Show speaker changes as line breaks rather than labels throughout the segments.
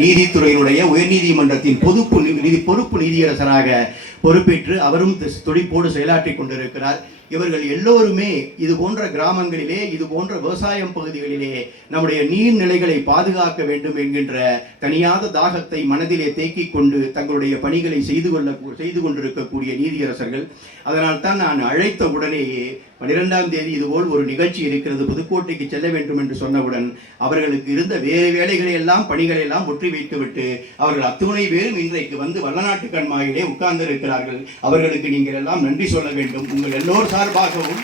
நீதித்துறையினுடைய உயர்நீதிமன்றத்தின் பொதுப்பு நீதி பொறுப்பு நீதியரசராக பொறுப்பேற்று அவரும் துடிப்போடு செயலாற்றிக் கொண்டிருக்கிறார். இவர்கள் எல்லோருமே இது போன்ற கிராமங்களிலே இது போன்ற விவசாயம் பகுதிகளிலே நம்முடைய நீர்நிலைகளை பாதுகாக்க வேண்டும் என்கின்ற தனியாத தாகத்தை மனதிலே தேக்கிக் கொண்டு தங்களுடைய பணிகளை செய்து கொள்ள செய்து கொண்டிருக்கக்கூடிய நீதியரசர்கள். அதனால் தான் நான் அழைத்த உடனேயே பனிரெண்டாம் தேதி இதுபோல் ஒரு நிகழ்ச்சி இருக்கிறது. புதுக்கோட்டைக்கு செல்ல வேண்டும் என்று சொன்னவுடன் அவர்களுக்கு இருந்த வேறு வேலைகளை எல்லாம் பணிகளை எல்லாம் ஒற்றி வைத்துவிட்டு அவர்கள் அத்துணை பேரும் இன்றைக்கு வந்து வல்லநாட்டு கண்மாயிலே உட்கார்ந்து இருக்கிறார்கள் அவர்களுக்கு நீங்கள் எல்லாம் நன்றி சொல்ல வேண்டும். உங்கள் எல்லோர் சார்பாகவும்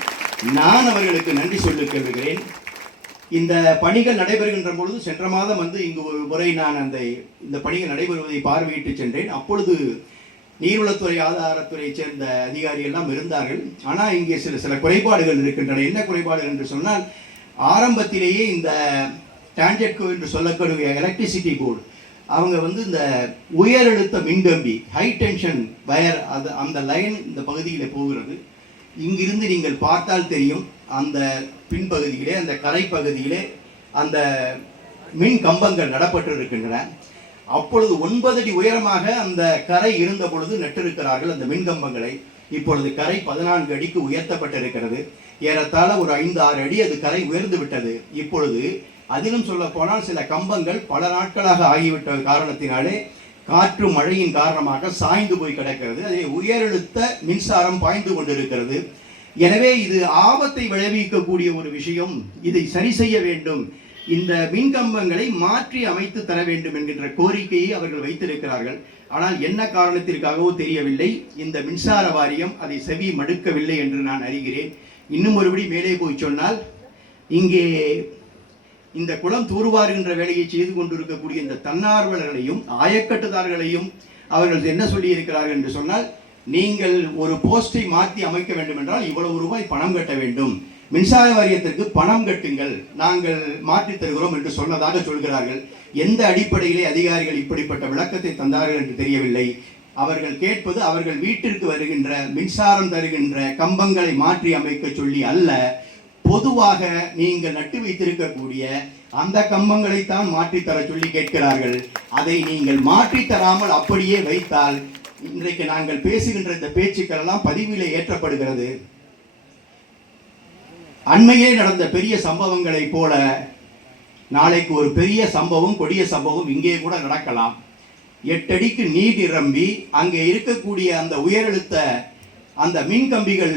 நான் அவர்களுக்கு நன்றி சொல்லிக் கொள்கிறேன். இந்த பணிகள் நடைபெறுகின்ற பொழுது சென்ற மாதம் வந்து இங்கு ஒரு முறை நான் அந்த இந்த பணிகள் நடைபெறுவதை பார்வையிட்டு சென்றேன். அப்பொழுது நீர்வளத்துறை ஆதாரத்துறையைச் சேர்ந்த அதிகாரி எல்லாம் இருந்தார்கள். ஆனால் இங்கே சில சில குறைபாடுகள் இருக்கின்றன. என்ன குறைபாடுகள் என்று சொன்னால் ஆரம்பத்திலேயே இந்த டான்ஜெட்கோ என்று சொல்லக்கூடிய எலக்ட்ரிசிட்டி போர்டு அவங்க வந்து இந்த உயரழுத்த மின்கம்பி ஹை டென்ஷன் வயர் அது அந்த லைன் இந்த பகுதியில் போகிறது. இங்கிருந்து நீங்கள் பார்த்தால் தெரியும் அந்த பின்பகுதியிலே அந்த கரை பகுதியிலே அந்த மின் கம்பங்கள் நடப்பட்டு இருக்கின்றன அப்பொழுது ஒன்பது அடி உயரமாக அந்த கரை இருந்த பொழுது நட்டிருக்கிறார்கள் அந்த மின்கம்பங்களை. இப்பொழுது கரை பதினான்கு அடிக்கு உயர்த்தப்பட்டிருக்கிறது. ஏறத்தாழ ஒரு ஐந்து ஆறு அடி அது கரை உயர்ந்து விட்டது. இப்பொழுது அதிலும் சொல்ல போனால் சில கம்பங்கள் பல நாட்களாக ஆகிவிட்ட காரணத்தினாலே காற்று மழையின் காரணமாக சாய்ந்து போய் கிடக்கிறது. அதே உயரழுத்த மின்சாரம் பாய்ந்து கொண்டிருக்கிறது. எனவே இது ஆபத்தை விளைவிக்கக்கூடிய ஒரு விஷயம். இதை சரி செய்ய வேண்டும். இந்த மின்கம்பங்களை மாற்றி அமைத்து தர வேண்டும் என்கின்ற கோரிக்கையை அவர்கள் வைத்திருக்கிறார்கள். ஆனால் என்ன காரணத்திற்காகவோ தெரியவில்லை. இந்த மின்சார வாரியம் அதை செவி மடுக்கவில்லை என்று நான் அறிகிறேன். இன்னும் ஒருபடி மேலே போய் சொன்னால் இங்கே இந்த குளம் தூர்வாருகின்ற வேலையை செய்து கொண்டிருக்கக்கூடிய இந்த தன்னார்வலர்களையும் ஆயக்கட்டுதாரர்களையும் அவர்கள் என்ன சொல்லி இருக்கிறார்கள் என்று சொன்னால் நீங்கள் ஒரு போஸ்டை மாற்றி அமைக்க வேண்டும் என்றால் இவ்வளவு ரூபாய் பணம் கட்ட வேண்டும். மின்சார வாரியத்திற்கு பணம் கட்டுங்கள் நாங்கள் மாற்றி தருகிறோம் என்று சொன்னதாக சொல்கிறார்கள். எந்த அடிப்படையிலே அதிகாரிகள் இப்படிப்பட்ட விளக்கத்தை தந்தார்கள் என்று தெரியவில்லை. அவர்கள் கேட்பது அவர்கள் வீட்டிற்கு வருகின்ற மின்சாரம் தருகின்ற கம்பங்களை மாற்றி அமைக்க சொல்லி அல்ல. பொதுவாக நீங்கள் நட்டு வைத்திருக்கக்கூடிய அந்த கம்பங்களை தான் மாற்றி சொல்லி கேட்கிறார்கள். அதை நீங்கள் மாற்றி தராமல் அப்படியே வைத்தால் இன்றைக்கு நாங்கள் பேசுகின்ற இந்த பேச்சுக்கள் எல்லாம் பதிவிலே ஏற்றப்படுகிறது. அண்மையே நடந்த பெரிய சம்பவங்களைப் போல நாளைக்கு ஒரு பெரிய சம்பவம் கொடிய சம்பவம் இங்கே கூட நடக்கலாம். எட்டடிக்கு நீர் நிரம்பி அங்கே இருக்கக்கூடிய அந்த உயரழுத்த அந்த மின் கம்பிகள்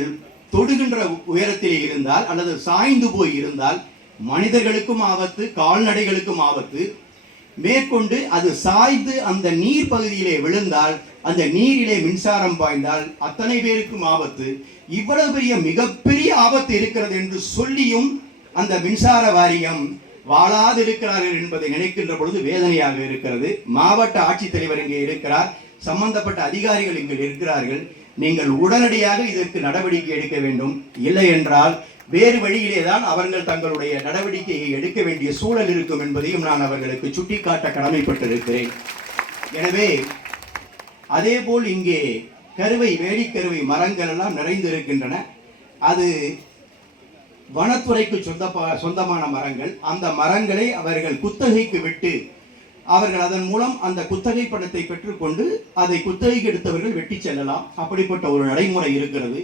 தொடுகின்ற உயரத்திலே இருந்தால் அல்லது சாய்ந்து போய் இருந்தால் மனிதர்களுக்கும் ஆபத்து கால்நடைகளுக்கும் ஆபத்து மேற்கொண்டு அது சாய்ந்து அந்த நீர் பகுதியிலே விழுந்தால் அந்த நீரிலே மின்சாரம் பாய்ந்தால் அத்தனை பேருக்கும் ஆபத்து. இவ்வளவு பெரிய மிகப்பெரிய ஆபத்து இருக்கிறது என்று சொல்லியும் அந்த மின்சார வாரியம் வாழாது இருக்கிறார்கள் என்பதை நினைக்கின்ற பொழுது வேதனையாக இருக்கிறது. மாவட்ட ஆட்சித்தலைவர் இங்கே இருக்கிறார். சம்பந்தப்பட்ட அதிகாரிகள் இங்கே இருக்கிறார்கள் நீங்கள் உடனடியாக இதற்கு நடவடிக்கை எடுக்க வேண்டும். இல்லை என்றால் வேறு வழியிலே தான் அவர்கள் தங்களுடைய நடவடிக்கையை எடுக்க வேண்டிய சூழல் இருக்கும் என்பதையும் நான் அவர்களுக்கு சுட்டிக்காட்ட கடமைப்பட்டிருக்கிறேன். எனவே அதேபோல் இங்கே கருவை வேடிக்கருவை மரங்கள் எல்லாம் நிறைந்திருக்கின்றன. அது வனத்துறைக்கு சொந்த சொந்தமான மரங்கள். அந்த மரங்களை அவர்கள் குத்தகைக்கு விட்டு அவர்கள் அதன் மூலம் அந்த குத்தகை பணத்தை பெற்றுக்கொண்டு அதை குத்தகைக்கு எடுத்தவர்கள் வெட்டி செல்லலாம். அப்படிப்பட்ட ஒரு நடைமுறை இருக்கிறது.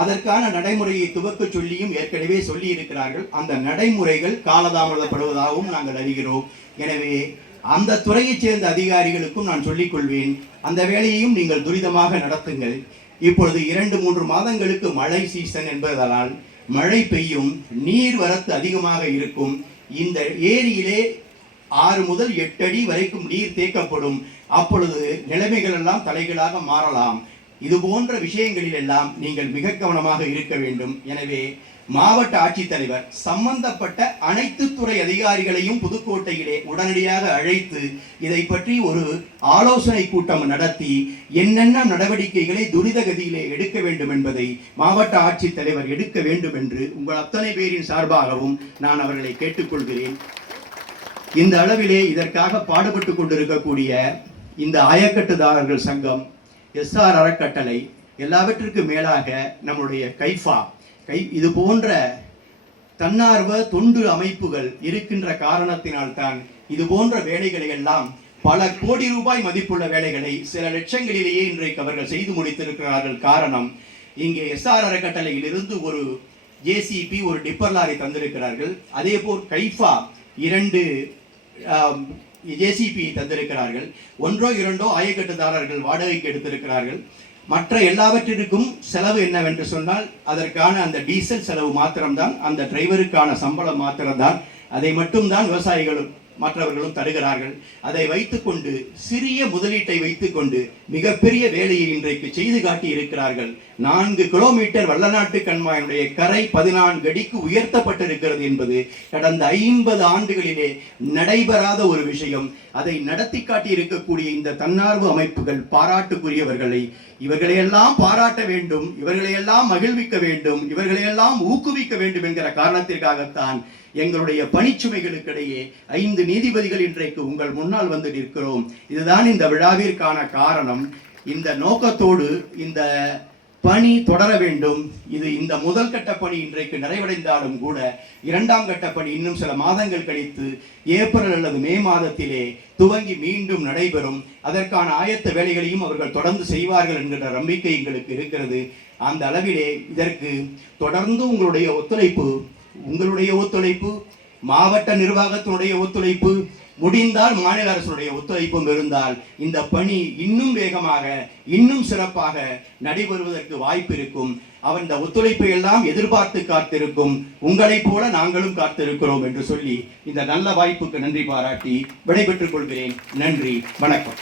அதற்கான நடைமுறையை துவக்க சொல்லியும் ஏற்கனவே சொல்லி இருக்கிறார்கள் அந்த நடைமுறைகள் காலதாமதப்படுவதாகவும் நாங்கள் அறிகிறோம். எனவே அந்த துறையைச் சேர்ந்த அதிகாரிகளுக்கும் நான் சொல்லிக் கொள்வேன். அந்த வேலையையும் நீங்கள் துரிதமாக நடத்துங்கள். இப்பொழுது இரண்டு மூன்று மாதங்களுக்கு மழை சீசன் என்பதனால் மழை பெய்யும் நீர் வரத்து அதிகமாக இருக்கும். இந்த ஏரியிலே ஆறு முதல் எட்டு அடி வரைக்கும் நீர் தேக்கப்படும். அப்பொழுது நிலைமைகள் எல்லாம் தலைகளாக மாறலாம். இது போன்ற விஷயங்களில் எல்லாம் நீங்கள் மிக கவனமாக இருக்க வேண்டும். எனவே மாவட்ட ஆட்சித்தலைவர் சம்பந்தப்பட்ட அனைத்து துறை அதிகாரிகளையும் புதுக்கோட்டையிலே உடனடியாக அழைத்து இதை பற்றி ஒரு ஆலோசனை கூட்டம் நடத்தி என்னென்ன நடவடிக்கைகளை துரித கதியிலே எடுக்க வேண்டும் என்பதை மாவட்ட ஆட்சித்தலைவர் எடுக்க வேண்டும் என்று உங்கள் அத்தனை பேரின் சார்பாகவும் நான் அவர்களை கேட்டுக்கொள்கிறேன். இந்த அளவிலே இதற்காக பாடுபட்டு கொண்டிருக்கக்கூடிய இந்த ஆயக்கட்டுதாரர்கள் சங்கம் எஸ்ஆர் அறக்கட்டளை எல்லாவற்றிற்கும் மேலாக நம்முடைய கைஃபா கை இது போன்ற தன்னார்வ தொண்டு அமைப்புகள் இருக்கின்ற காரணத்தினால்தான் இது போன்ற வேலைகளை எல்லாம் பல கோடி ரூபாய் மதிப்புள்ள வேலைகளை சில லட்சங்களிலேயே இன்றைக்கு அவர்கள் செய்து முடித்திருக்கிறார்கள். காரணம் இங்கே எஸ்ஆர் அறக்கட்டளையிலிருந்து ஒரு ஜேசிபி ஒரு டிப்பர் லாரி தந்திருக்கிறார்கள். அதே போல் கைஃபா இரண்டு ஜேசிபி தந்திருக்கிறார்கள். ஒன்றோ இரண்டோ ஆயக்கட்டுதாரர்கள் வாடகைக்கு எடுத்திருக்கிறார்கள். மற்ற எல்லாவற்றிற்கும் செலவு என்னவென்று சொன்னால் அதற்கான அந்த டீசல் செலவு மாத்திரம்தான் அந்த டிரைவருக்கான சம்பளம் மாத்திரம்தான். அதை மட்டும்தான் விவசாயிகளும் மற்றவர்களும் தருகிறார்கள் அதை வைத்துக்கொண்டு சிறிய முதலீட்டை வைத்துக்கொண்டு மிகப்பெரிய வேலையை இன்றைக்கு செய்து காட்டி இருக்கிறார்கள் நான்கு கிலோமீட்டர் வல்லநாட்டு கண்மாயினுடைய கரை பதினான்கு அடிக்கு உயர்த்தப்பட்டிருக்கிறது என்பது கடந்த ஐம்பது ஆண்டுகளிலே நடைபெறாத ஒரு விஷயம். அதை நடத்தி காட்டி இருக்கக்கூடிய இந்த தன்னார்வ அமைப்புகள் பாராட்டுக்குரியவர்களை இவர்களையெல்லாம் பாராட்ட வேண்டும் இவர்களையெல்லாம் மகிழ்விக்க வேண்டும் இவர்களையெல்லாம் ஊக்குவிக்க வேண்டும் என்கிற காரணத்திற்காகத்தான் எங்களுடைய பணிச்சுமைகளுக்கிடையே ஐந்து நீதிபதிகள் இன்றைக்கு உங்கள் முன்னால் வந்து நிற்கிறோம். இதுதான் இந்த விழாவிற்கான காரணம். இந்த நோக்கத்தோடு இந்த பணி தொடர வேண்டும். இது இந்த முதல் கட்ட பணி இன்றைக்கு நிறைவடைந்தாலும் கூட இரண்டாம் கட்ட பணி இன்னும் சில மாதங்கள் கழித்து ஏப்ரல் அல்லது மே மாதத்திலே துவங்கி மீண்டும் நடைபெறும். அதற்கான ஆயத்த வேலைகளையும் அவர்கள் தொடர்ந்து செய்வார்கள் என்கிற நம்பிக்கை எங்களுக்கு இருக்கிறது. அந்த அளவிலே இதற்கு தொடர்ந்து உங்களுடைய ஒத்துழைப்பு உங்களுடைய ஒத்துழைப்பு மாவட்ட நிர்வாகத்தினுடைய ஒத்துழைப்பு முடிந்தால் மாநில அரசுடைய ஒத்துழைப்பும் இருந்தால் இந்த பணி இன்னும் வேகமாக இன்னும் சிறப்பாக நடைபெறுவதற்கு வாய்ப்பு இருக்கும். அவன் இந்த ஒத்துழைப்பை எல்லாம் எதிர்பார்த்து காத்திருக்கும். உங்களைப் போல நாங்களும் காத்திருக்கிறோம் என்று சொல்லி இந்த நல்ல வாய்ப்புக்கு நன்றி பாராட்டி விடைபெற்றுக் கொள்கிறேன். நன்றி வணக்கம்.